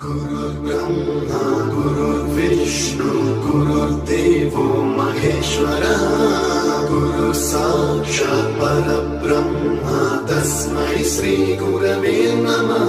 गुरुर्ब्रह्मा गुरुर्विष्णु गुरुर्देवो महेश्वरः गुरु साक्षात् परब्रह्म तस्मै श्री गुरवे नमः।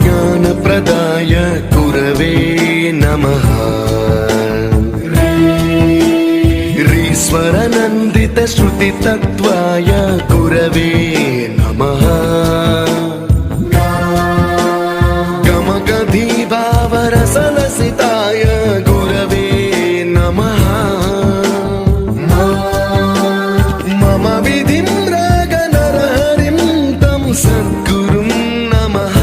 ज्ञानप्रदाय गुरवे नमः। ईश्वरनन्दितश्रुतितत्त्वाय गुरवे नमः। गमगधीभावरसलसिताय गुरवे नमः। मम विधिं रागनरहरिं तं सद्गुरुं नमः।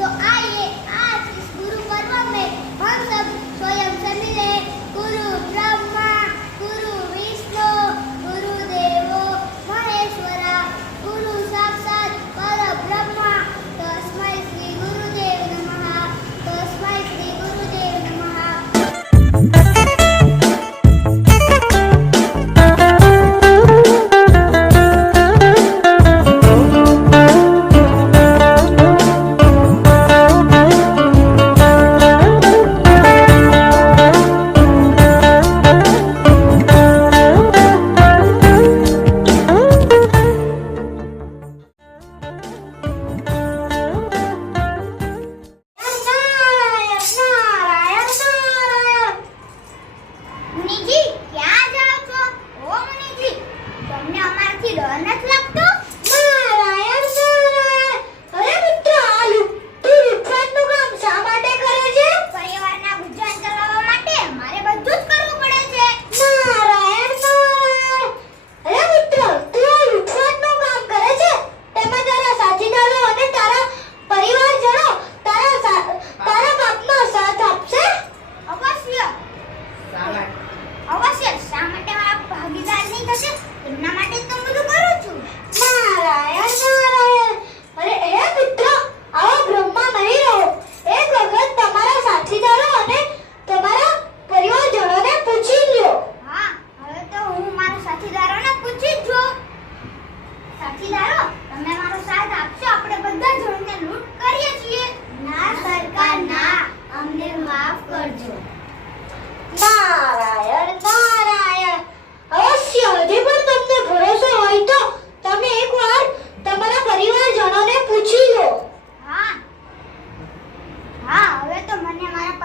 तो आइए आज इस गुरु पर्व में हम सब स्वयं से मिले, गुरु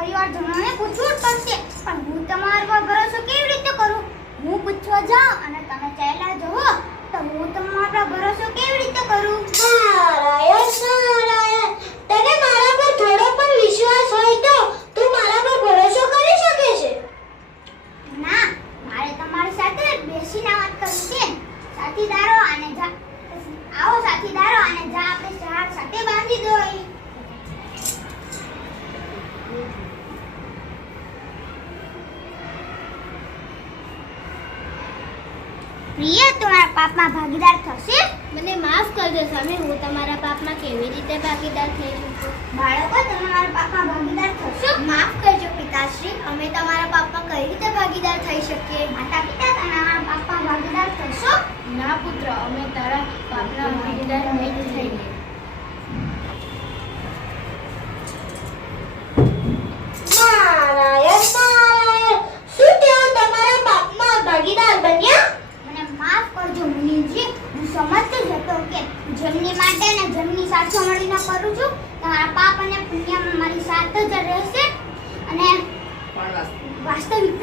પરિવારજનોને પૂછવું જ પડશે. પણ હું તમારા પર ભરોસો કેવી રીતે કરું? હું પૂછવા જાઉં અને તમે ચાલ્યા જવો તો હું તમારા પર ભરોસો કેવી રીતે કરું? નારાયણ, તને મારા પર થોડો પણ વિશ્વાસ હોય તો તું મારા પર ભરોસો કરી શકે છે. ના, મારે તમારી સાથે બેસીને વાત કરવી છે. સાથીદારો અને આવો સાથીદારો અને જા આપણે શહેર સાથે બાંધી દો. પ્રિય તમારા પાપમાં ભાગીદાર થશે? મને માફ કરજો સ્વામી, હું તમારા પાપમાં કેવી રીતે ભાગીદાર થઈ શકું? બાળકો તમારા પાપમાં ભાગીદાર થશો? માફ કરજો પિતાશ્રી, અમે તમારા પાપમાં કઈ રીતે ભાગીદાર થઈ શકીએ? માતા પિતા તમારા પાપમાં ભાગીદાર થશો? ના પુત્ર, અમે તારા પાપના ભાગીદાર નહીં થઈએ. નારાયણ, શું તેઓ તમારા પાપમાં ભાગીદાર બન્યા? મને માફ કરજો મુનિજી, હું સમજતો જ હતો કે જેમની માટે ને જેમની સાથે મળીને કરું છું તમારા પાપ અને પુણ્યમાં મારી સાથે જ રહેશે અને વાસ્તવિક